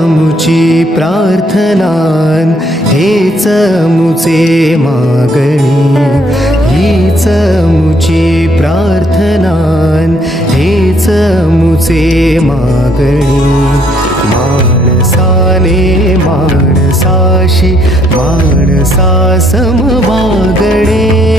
मुची प्रार्थनान, हेच मुचे मागणी. हीच मुची प्रार्थनान, हेच मुचे मागणी. माणसाने माणसाशी माणसा सम वागणे.